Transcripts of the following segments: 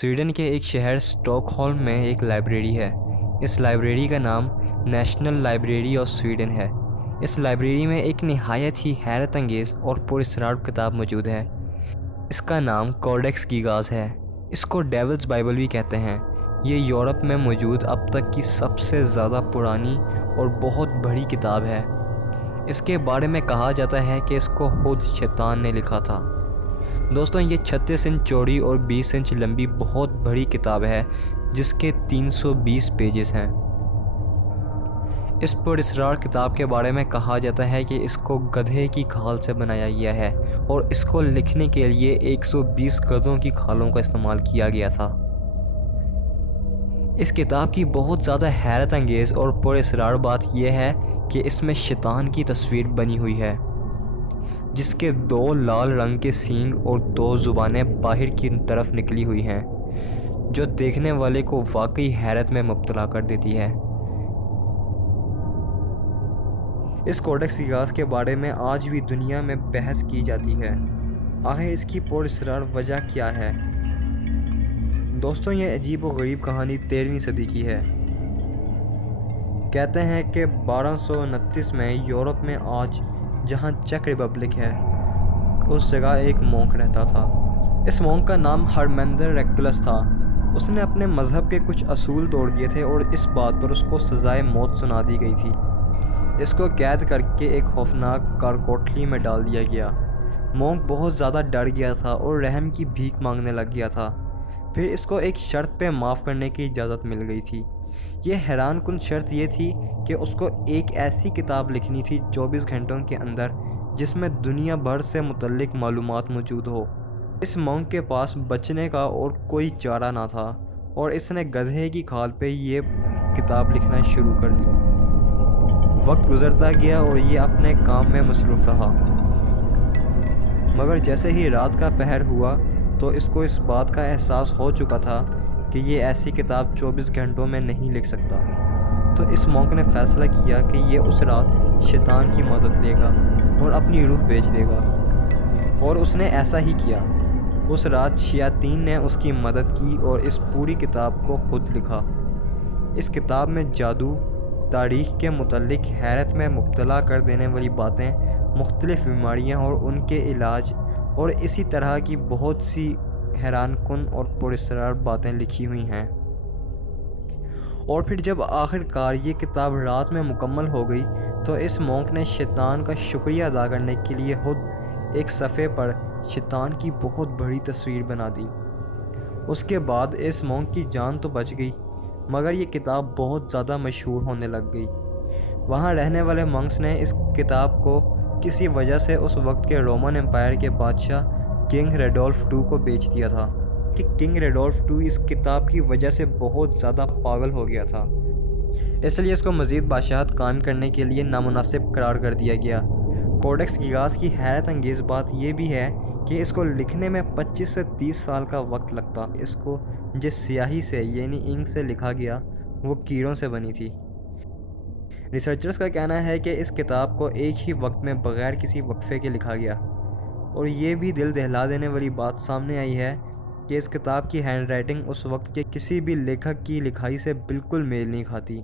Sweden کے ایک شہر اسٹاک ہولم میں ایک لائبریری ہے۔ اس لائبریری کا نام نیشنل لائبریری آف سویڈن ہے۔ اس لائبریری میں ایک نہایت ہی حیرت انگیز اور پراسرار کتاب موجود ہے۔ اس کا نام کوڈیکس گیگاس ہے۔ اس کو ڈیولز بائبل بھی کہتے ہیں۔ یہ یورپ میں موجود اب تک کی سب سے زیادہ پرانی اور بہت بڑی کتاب ہے۔ اس کے بارے میں کہا جاتا ہے کہ اس کو خود شیطان نے لکھا تھا۔ دوستوں، یہ 36 انچ چوڑی اور 20 انچ لمبی بہت بڑی کتاب ہے جس کے 320 پیجز ہیں۔ اس پراسرار کتاب کے بارے میں کہا جاتا ہے کہ اس کو گدھے کی کھال سے بنایا گیا ہے اور اس کو لکھنے کے لیے 120 گدھوں کی کھالوں کا استعمال کیا گیا تھا۔ اس کتاب کی بہت زیادہ حیرت انگیز اور پراسرار بات یہ ہے کہ اس میں شیطان کی تصویر بنی ہوئی ہے، جس کے 2 لال رنگ کے سینگ اور 2 زبانیں باہر کی طرف نکلی ہوئی ہیں، جو دیکھنے والے کو واقعی حیرت میں مبتلا کر دیتی ہے۔ اس کوڈیکس گیگاس کے بارے میں آج بھی دنیا میں بحث کی جاتی ہے۔ آخر اس کی پراسرار وجہ کیا ہے؟ دوستوں، یہ عجیب و غریب کہانی 13ویں صدی کی ہے۔ کہتے ہیں کہ 1229 میں یورپ میں آج جہاں چیک ریپبلک ہے، اس جگہ ایک مونک رہتا تھا۔ اس مونک کا نام ہرمندر ریکولس تھا۔ اس نے اپنے مذہب کے کچھ اصول توڑ دیے تھے اور اس بات پر اس کو سزائے موت سنا دی گئی تھی۔ اس کو قید کر کے ایک خوفناک کارکوٹلی میں ڈال دیا گیا۔ مونک بہت زیادہ ڈر گیا تھا اور رحم کی بھیک مانگنے لگ گیا تھا۔ پھر اس کو ایک شرط پہ معاف کرنے کی اجازت مل گئی تھی۔ یہ حیران کن شرط یہ تھی کہ اس کو ایک ایسی کتاب لکھنی تھی 24 گھنٹوں کے اندر جس میں دنیا بھر سے متعلق معلومات موجود ہو۔ اس مونک کے پاس بچنے کا اور کوئی چارہ نہ تھا اور اس نے گدھے کی کھال پہ یہ کتاب لکھنا شروع کر دی۔ وقت گزرتا گیا اور یہ اپنے کام میں مصروف رہا، مگر جیسے ہی رات کا پہر ہوا تو اس کو اس بات کا احساس ہو چکا تھا کہ یہ ایسی کتاب 24 گھنٹوں میں نہیں لکھ سکتا۔ تو اس مونک نے فیصلہ کیا کہ یہ اس رات شیطان کی مدد لے گا اور اپنی روح بیچ دے گا، اور اس نے ایسا ہی کیا۔ اس رات شیاطین نے اس کی مدد کی اور اس پوری کتاب کو خود لکھا۔ اس کتاب میں جادو، تاریخ کے متعلق حیرت میں مبتلا کر دینے والی باتیں، مختلف بیماریاں اور ان کے علاج اور اسی طرح کی بہت سی حیران کن اور پراسرار باتیں لکھی ہوئی ہیں۔ اور پھر جب آخر کار یہ کتاب رات میں مکمل ہو گئی تو اس مونک نے شیطان کا شکریہ ادا کرنے کے لیے خود ایک صفحے پر شیطان کی بہت بڑی تصویر بنا دی۔ اس کے بعد اس مونک کی جان تو بچ گئی، مگر یہ کتاب بہت زیادہ مشہور ہونے لگ گئی۔ وہاں رہنے والے مونکس نے اس کتاب کو کسی وجہ سے اس وقت کے رومن امپائر کے بادشاہ کنگ ریڈولف II کو بیچ دیا تھا کہ کنگ ریڈولف II اس کتاب کی وجہ سے بہت زیادہ پاگل ہو گیا تھا، اس لیے اس کو مزید بادشاہت قائم کرنے کے لیے نامناسب قرار کر دیا گیا۔ کوڈیکس گیگاس کی حیرت انگیز بات یہ بھی ہے کہ اس کو لکھنے میں 25 سے 30 سال کا وقت لگتا۔ اس کو جس سیاہی سے یعنی انک سے لکھا گیا وہ کیڑوں سے بنی تھی۔ ریسرچرز کا کہنا ہے کہ اس کتاب کو ایک ہی وقت میں بغیر کسی وقفے کے لکھا گیا، اور یہ بھی دل دہلا دینے والی بات سامنے آئی ہے کہ اس کتاب کی ہینڈ رائٹنگ اس وقت کے کسی بھی لیکھک کی لکھائی سے بالکل میل نہیں کھاتی،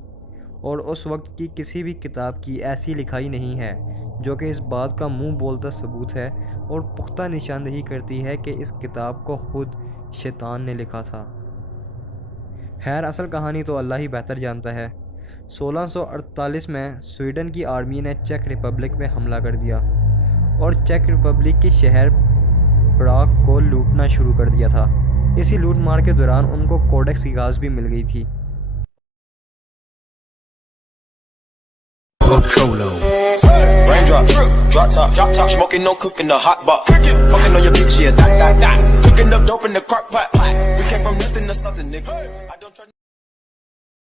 اور اس وقت کی کسی بھی کتاب کی ایسی لکھائی نہیں ہے جو کہ اس بات کا منہ بولتا ثبوت ہے اور پختہ نشاندہی کرتی ہے کہ اس کتاب کو خود شیطان نے لکھا تھا۔ خیر، اصل کہانی تو اللہ ہی بہتر جانتا ہے۔ 1648 میں سویڈن کی آرمی نے چیک ریپبلک پہ حملہ کر دیا اور چیک ریپبلک کے شہر پراگ کو لوٹنا شروع کر دیا تھا۔ اسی لوٹ مار کے دوران ان کو کوڈیکس گیگاس بھی مل گئی تھی۔ Raindrop, drop top, smoking, no cooking, the hot box. Fucking on your bitch, yeah, that. Cooking up dope in the crock pot. We came from nothing to something, nigga. I don't try